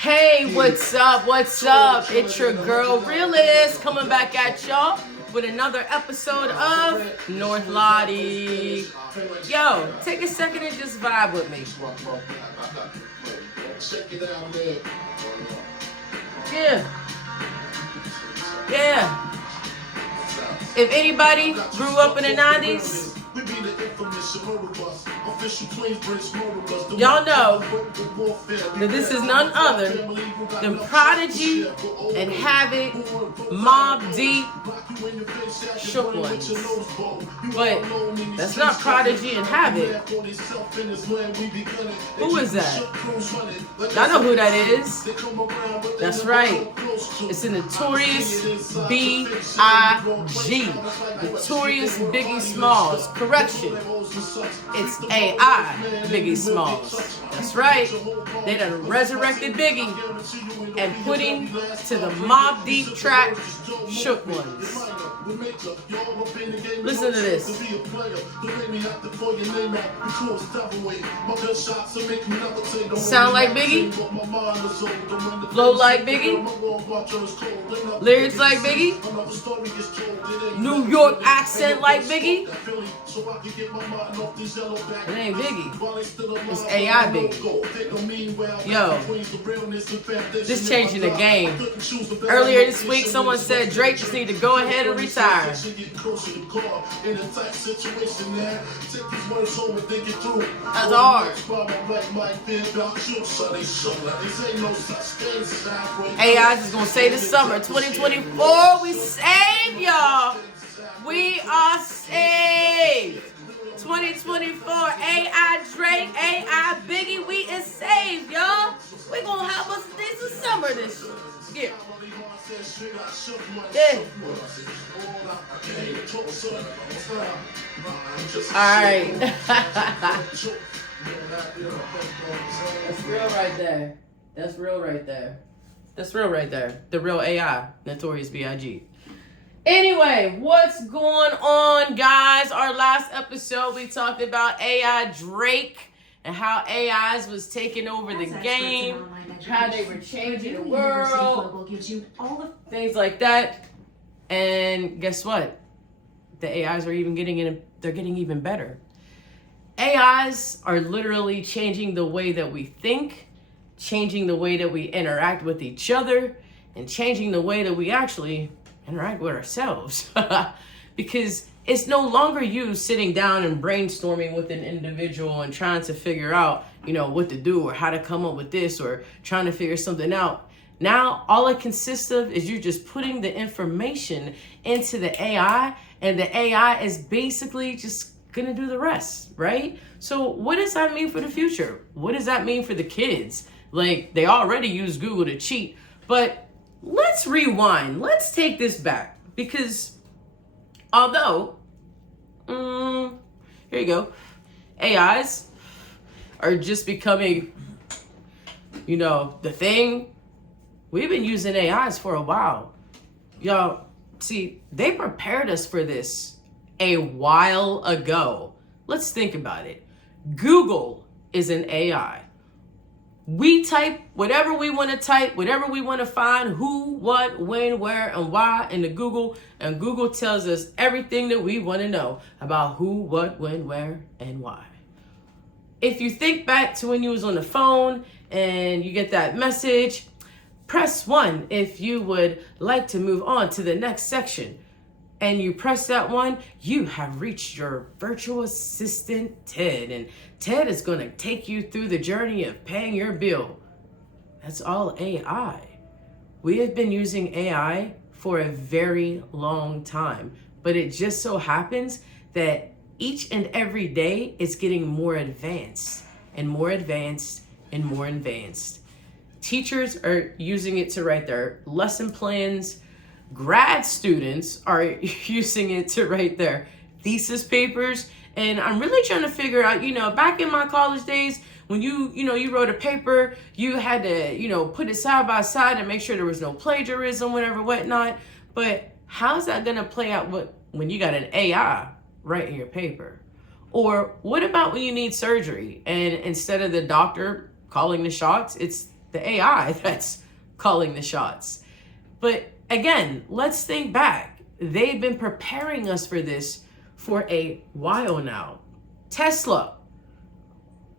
Hey, what's up? What's up? It's your girl Realist coming back at y'all with another episode of North Laudie. Yo, take a second and just vibe with me. Yeah. If anybody grew up in the 90s, y'all know that this is none other than Prodigy and Havoc, Mobb Deep, Shook Ones. But that's not Prodigy and Havoc. Who is that? Y'all know who that is. That's right. It's the Notorious B.I.G. Notorious Biggie Smalls. Correction. It's AI Biggie Smalls. That's right. They done resurrected Biggie and put him to the Mobb Deep track, Shook Ones. Listen to this. Sound like Biggie? Flow like Biggie? Lyrics like Biggie? New York accent like Biggie? It ain't Biggie. It's AI Biggie. Yo, this changing the game. Earlier this week, someone said Drake just need to go ahead and retire. That's hard. AI is gonna say this summer, 2024, we saved y'all. We are saved. 2024, AI Drake, AI Biggie, we is saved, y'all. We gonna have us a decent summer this year. Yeah. Alright. That's real right there. That's real right there. That's real right there. The real AI, Notorious B.I.G. Anyway, what's going on, guys? Our last episode, we talked about AI Drake and how AIs was taking over the game, how they were changing the world, things like that. And guess what? The AIs are even getting even better. AIs are literally changing the way that we think, changing the way that we interact with each other, and changing the way that we actually interact with ourselves. Because it's no longer you sitting down and brainstorming with an individual and trying to figure out, what to do or how to come up with this or trying to figure something out. Now, all it consists of is you just putting the information into the AI, and the AI is basically just gonna do the rest, right? So what does that mean for the future? What does that mean for the kids? Like, they already use Google to cheat, but let's rewind. Let's take this back, because although, here you go, AIs are just becoming, the thing. We've been using AIs for a while. Y'all, see, they prepared us for this a while ago. Let's think about it. Google is an AI. We type whatever we want to type, whatever we want to find, who, what, when, where, and why into Google, and Google tells us everything that we want to know about who, what, when, where, and why. If you think back to when you was on the phone and you get that message, press 1 if you would like to move on to the next section. And you press that 1, you have reached your virtual assistant, Ted. And Ted is going to take you through the journey of paying your bill. That's all AI. We have been using AI for a very long time. But it just so happens that each and every day it's getting more advanced and more advanced and more advanced. Teachers are using it to write their lesson plans. Grad students are using it to write their thesis papers. And I'm really trying to figure out, back in my college days, when you wrote a paper, you had to, put it side by side and make sure there was no plagiarism, whatever, whatnot. But how's that going to play out when you got an AI writing your paper? Or what about when you need surgery and instead of the doctor calling the shots, it's the AI that's calling the shots. But again, let's think back. They've been preparing us for this for a while now. Tesla,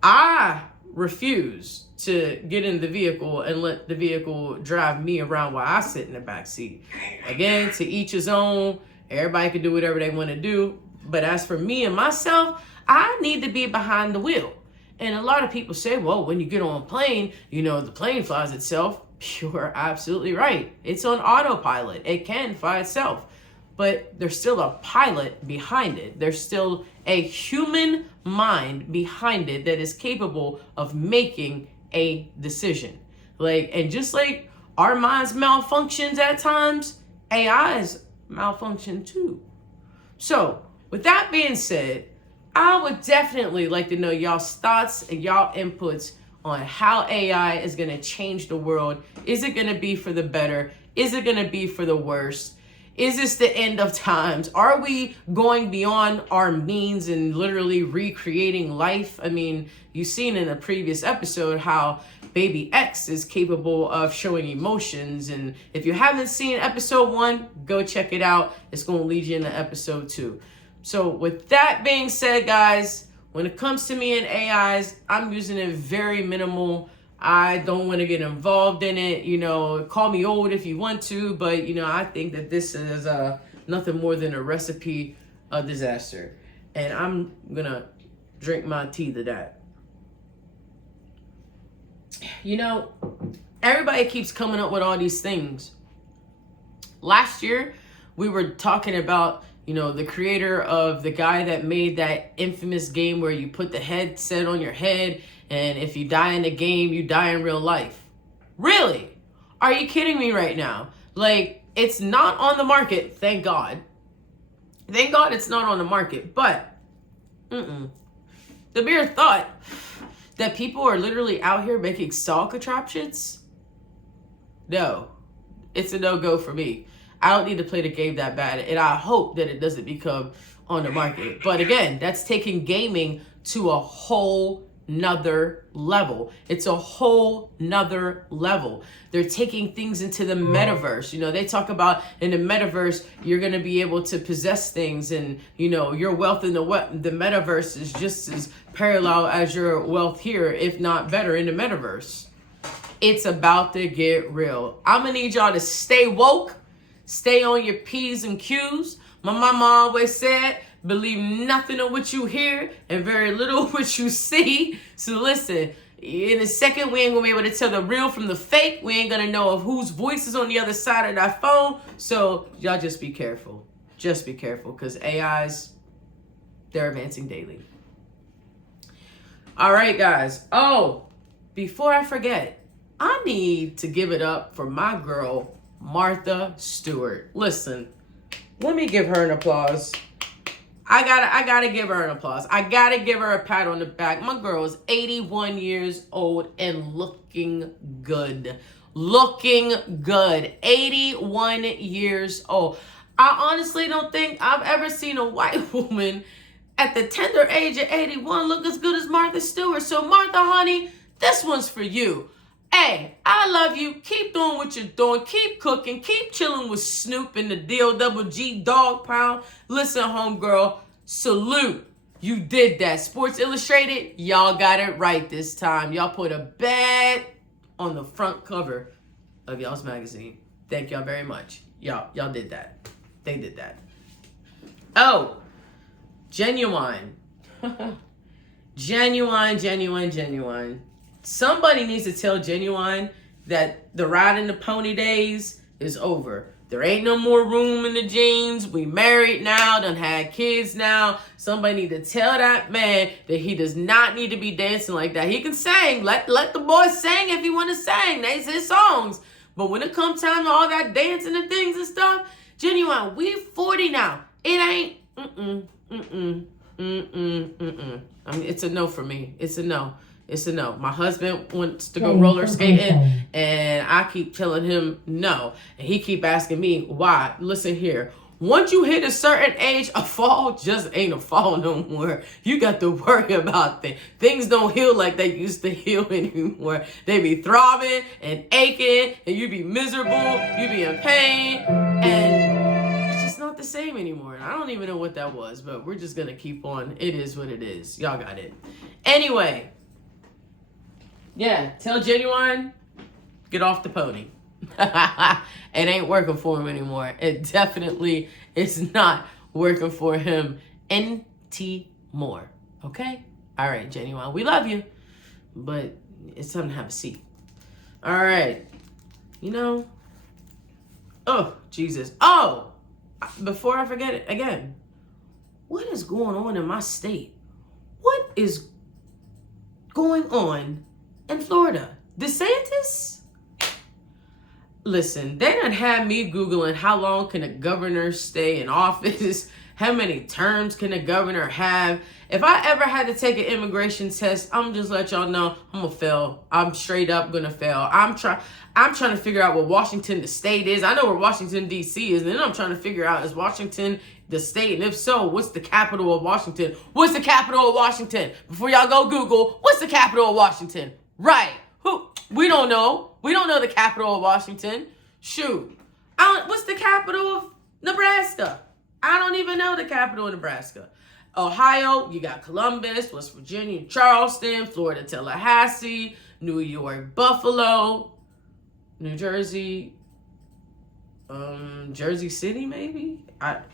I refuse to get in the vehicle and let the vehicle drive me around while I sit in the back seat. Again, to each his own. Everybody can do whatever they want to do. But as for me and myself, I need to be behind the wheel. And a lot of people say, well, when you get on a plane, you know, the plane flies itself. You're absolutely right. It's on autopilot. It can fly itself. But there's still a pilot behind it. There's still a human mind behind it that is capable of making a decision. And just like our minds malfunctions at times, AI's malfunction too. So with that being said, I would definitely like to know y'all's thoughts and y'all inputs on how AI is going to change the world. Is it going to be for the better? Is it going to be for the worse? Is this the end of times? Are we going beyond our means and literally recreating life? I mean, you've seen in a previous episode how Baby X is capable of showing emotions. And if you haven't seen episode 1, go check it out. It's going to lead you into episode 2. So with that being said, guys, when it comes to me and AIs, I'm using it very minimal. I don't want to get involved in it. You know, call me old if you want to, but you know, I think that this is nothing more than a recipe of disaster. And I'm gonna drink my tea to that. You know, everybody keeps coming up with all these things. Last year, we were talking about, you know, the creator of the guy that made that infamous game where you put the headset on your head and if you die in the game, you die in real life. Really? Are you kidding me right now? Like, it's not on the market, thank God. Thank God it's not on the market, but the mere thought that people are literally out here making stall contraptions, no, it's a no-go for me. I don't need to play the game that bad, and I hope that it doesn't become on the market. But again, that's taking gaming to a whole nother level. It's a whole nother level. They're taking things into the metaverse. You know, they talk about in the metaverse, you're going to be able to possess things, and, you know, your wealth in the metaverse is just as parallel as your wealth here, if not better, in the metaverse. It's about to get real. I'm going to need y'all to stay woke. Stay on your P's and Q's. My mama always said, believe nothing of what you hear and very little of what you see. So listen, in a second, we ain't going to be able to tell the real from the fake. We ain't going to know of whose voice is on the other side of that phone. So y'all just be careful. Just be careful, because AIs, they're advancing daily. All right, guys. Oh, before I forget, I need to give it up for my girl, Martha Stewart. Listen, let me give her an applause. I gotta give her an applause. I gotta give her a pat on the back. My girl is 81 years old and looking good. Looking good. 81 years old. I honestly don't think I've ever seen a white woman at the tender age of 81 look as good as Martha Stewart. So Martha, honey, this one's for you. Hey, I love you. Keep doing what you're doing. Keep cooking. Keep chilling with Snoop and the D-O-double-G dog pound. Listen, homegirl, salute. You did that. Sports Illustrated, y'all got it right this time. Y'all put a bet on the front cover of y'all's magazine. Thank y'all very much. Y'all did that. They did that. Oh, Genuine. Genuine. Somebody needs to tell Genuine that the riding the pony days is over. There ain't no more room in the jeans. We married now, done had kids now. Somebody need to tell that man that he does not need to be dancing like that. He can sing. Let the boy sing if he want to sing. That's his songs. But when it comes time to all that dancing and things and stuff, Genuine, we 40 now. It ain't, I mean, it's a no for me. It's a no. It's a no. My husband wants to go roller skating, and I keep telling him no. And he keep asking me why. Listen here. Once you hit a certain age, a fall just ain't a fall no more. You got to worry about things. Things don't heal like they used to heal anymore. They be throbbing and aching, and you be miserable, you be in pain, and it's just not the same anymore. And I don't even know what that was, but we're just gonna keep on. It is what it is. Y'all got it. Anyway, yeah, tell Genuine, get off the pony. It ain't working for him anymore. It definitely is not working for him anymore. Okay? All right, Genuine, we love you, but it's time to have a seat. All right. You know, oh, Jesus. Oh, before I forget it again, what is going on in my state? What is going on in Florida? DeSantis? Listen, they done had me Googling how long can a governor stay in office, how many terms can a governor have. If I ever had to take an immigration test, I'm just let y'all know I'm gonna fail. I'm straight up gonna fail. I'm trying to figure out what Washington the state is. I know where Washington D.C. is, and then I'm trying to figure out, is Washington the state? And if so, what's the capital of Washington? What's the capital of Washington? Before y'all go Google, what's the capital of Washington? Right. Who? We don't know. We don't know the capital of Washington. Shoot. What's the capital of Nebraska? I don't even know the capital of Nebraska. Ohio, you got Columbus, West Virginia, Charleston, Florida, Tallahassee, New York, Buffalo, New Jersey, Jersey City, maybe?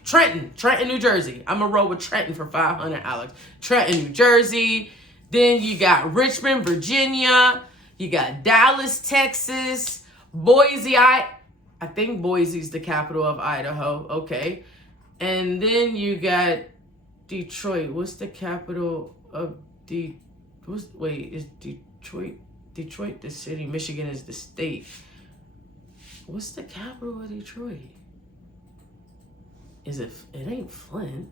Trenton, New Jersey. I'm going to roll with Trenton for 500, Alex. Trenton, New Jersey. Then you got Richmond, Virginia. You got Dallas, Texas, Boise. I think Boise's the capital of Idaho. Okay. And then you got Detroit. What's the capital of is Detroit the city? Michigan is the state. What's the capital of Detroit? It ain't Flint.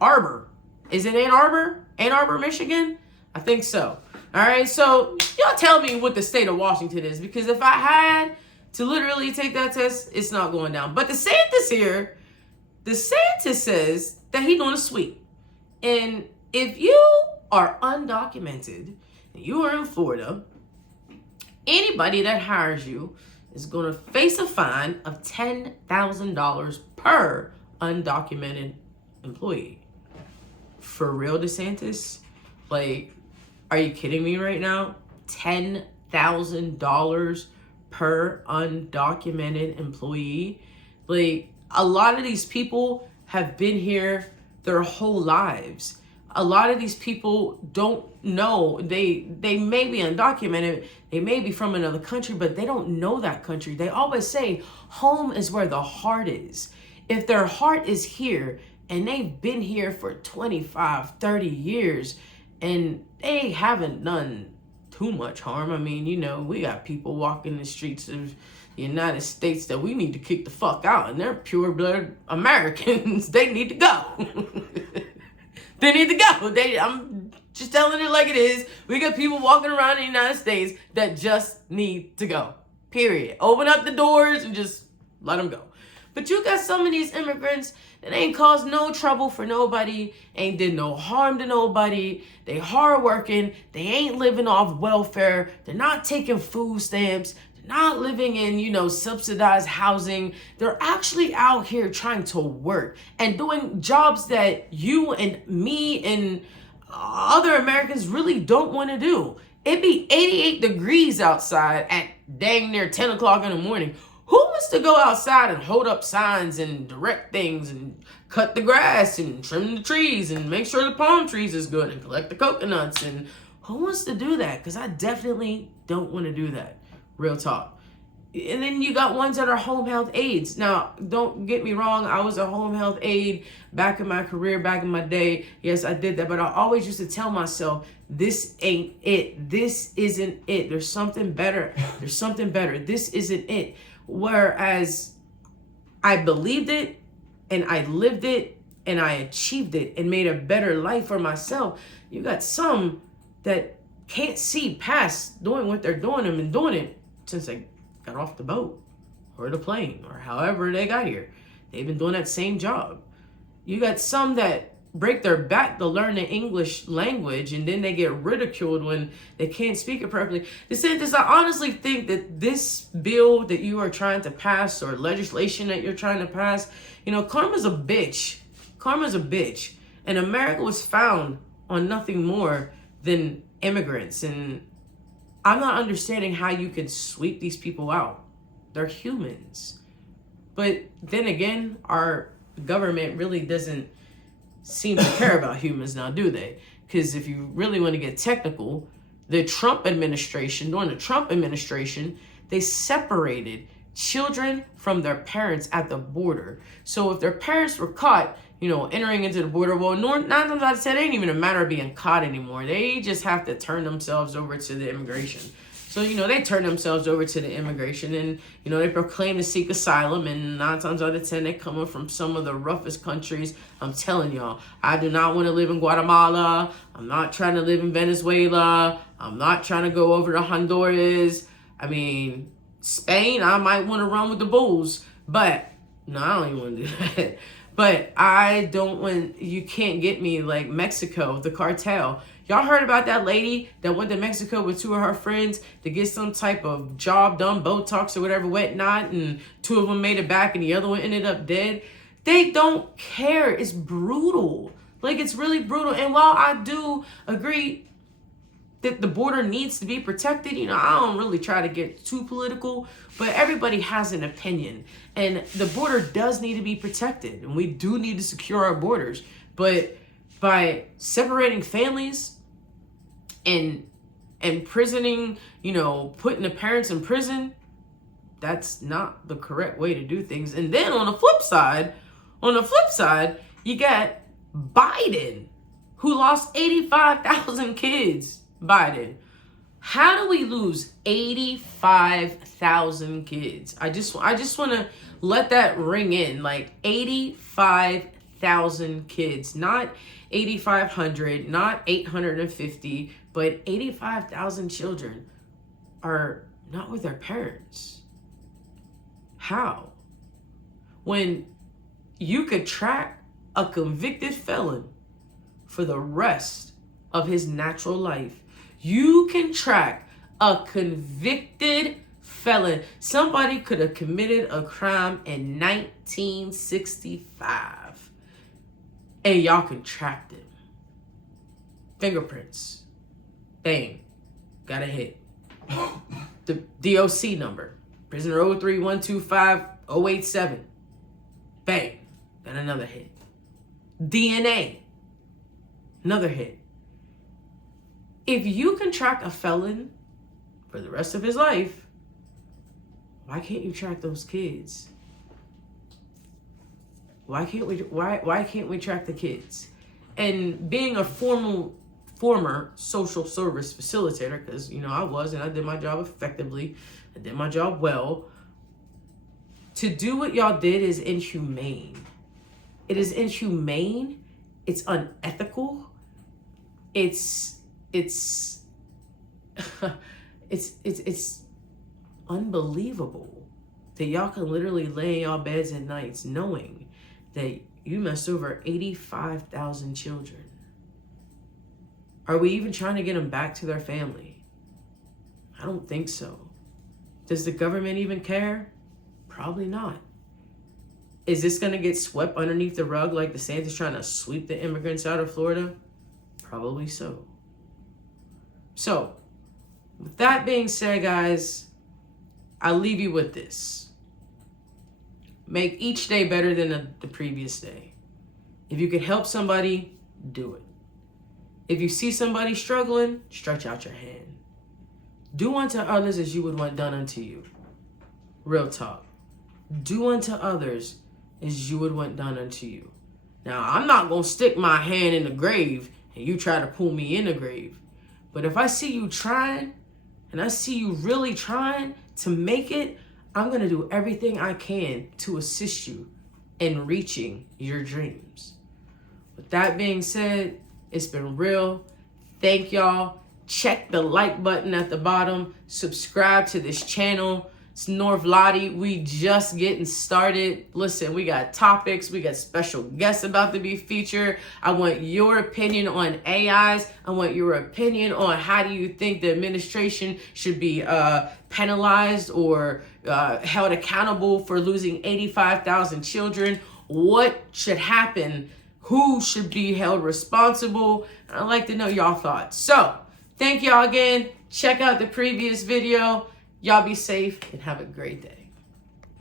Arbor. Is it Ann Arbor? Ann Arbor, Michigan? I think so. All right, so y'all tell me what the state of Washington is, because if I had to literally take that test, it's not going down. But DeSantis says that he's doing a sweep. And if you are undocumented, and you are in Florida, anybody that hires you is going to face a fine of $10,000 per undocumented employee. For real, DeSantis? Like, are you kidding me right now? $10,000 per undocumented employee? Like, a lot of these people have been here their whole lives. A lot of these people don't know. They may be undocumented. They may be from another country, but they don't know that country. They always say home is where the heart is. If their heart is here and they've been here for 25, 30 years, and they haven't done too much harm. I mean, you know, we got people walking the streets of the United States that we need to kick the fuck out, and they're pure-blood Americans. They need to go. They need to go. I'm just telling it like it is. We got people walking around the United States that just need to go. Period. Open up the doors and just let them go. But you got some of these immigrants that ain't caused no trouble for nobody, ain't did no harm to nobody. They hardworking. They ain't living off welfare. They're not taking food stamps. They're not living in, subsidized housing. They're actually out here trying to work and doing jobs that you and me and other Americans really don't want to do. It'd be 88 degrees outside at dang near 10 o'clock in the morning. Who wants to go outside and hold up signs and direct things and cut the grass and trim the trees and make sure the palm trees is good and collect the coconuts? And who wants to do that? Because I definitely don't want to do that. Real talk. And then you got ones that are home health aides. Now, don't get me wrong. I was a home health aide back in my career, back in my day. Yes, I did that. But I always used to tell myself, this ain't it. This isn't it. There's something better. There's something better. This isn't it. Whereas I believed it and I lived it and I achieved it and made a better life for myself. You got some that can't see past doing what they're doing and been doing it since they got off the boat or the plane or however they got here. They've been doing that same job. You got some that break their back to learn the English language, and then they get ridiculed when they can't speak it properly. DeSantis, I honestly think that this bill that you are trying to pass, or legislation that you're trying to pass, karma's a bitch. Karma's a bitch. And America was found on nothing more than immigrants. And I'm not understanding how you can sweep these people out. They're humans. But then again, our government really doesn't seem to care about humans now, do they? Because if you really want to get technical, during the Trump administration, they separated children from their parents at the border. So if their parents were caught, entering into the border, well, 9 times out of 10, it ain't even a matter of being caught anymore. They just have to turn themselves over to the immigration. So, they turn themselves over to the immigration, and, they proclaim to seek asylum, and 9 times out of 10, they coming from some of the roughest countries. I'm telling y'all, I do not want to live in Guatemala. I'm not trying to live in Venezuela. I'm not trying to go over to Honduras. I mean, Spain, I might want to run with the bulls, but no, I don't even want to do that. But I don't want, you can't get me like Mexico, the cartel. Y'all heard about that lady that went to Mexico with 2 of her friends to get some type of job done, Botox or whatever, whatnot, and 2 of them made it back and the other one ended up dead? They don't care. It's brutal. Like, it's really brutal. And while I do agree that the border needs to be protected, I don't really try to get too political, but everybody has an opinion. And the border does need to be protected, and we do need to secure our borders. But by separating families and imprisoning, putting the parents in prison, that's not the correct way to do things. And then on the flip side, you got Biden, who lost 85,000 kids. Biden. How do we lose 85,000 kids? I just want to let that ring in. Like, 85,000 kids, not 8,500, not 850, but 85,000 children are not with their parents. How? When you could track a convicted felon for the rest of his natural life. You can track a convicted felon. Somebody could have committed a crime in 1965. And y'all can track them. Fingerprints. Bang. Got a hit. The DOC number. Prisoner 03125-087. Bang. Got another hit. DNA. Another hit. If you can track a felon for the rest of his life, why can't you track those kids? Why can't we track the kids? And being a former social service facilitator, because I was, and I did my job effectively, I did my job well. To do what y'all did is inhumane. It is inhumane. It's unethical. It's unbelievable that y'all can literally lay in y'all beds at nights knowing that you messed over 85,000 children. Are we even trying to get them back to their family? I don't think so. Does the government even care? Probably not. Is this going to get swept underneath the rug like DeSantis trying to sweep the immigrants out of Florida? Probably so. So, with that being said, guys, I'll leave you with this. Make each day better than the previous day. If you can help somebody, do it. If you see somebody struggling, stretch out your hand. Do unto others as you would want done unto you. Real talk. Do unto others as you would want done unto you. Now, I'm not going to stick my hand in the grave and you try to pull me in the grave. But if I see you trying, and I see you really trying to make it, I'm going to do everything I can to assist you in reaching your dreams. With that being said, it's been real. Thank y'all. Check the like button at the bottom. Subscribe to this channel. It's North Laudie. We just getting started. Listen, we got topics. We got special guests about to be featured. I want your opinion on AIs. I want your opinion on how do you think the administration should be penalized or held accountable for losing 85,000 children. What should happen? Who should be held responsible? I'd like to know y'all thoughts. So, thank y'all again. Check out the previous video. Y'all be safe and have a great day.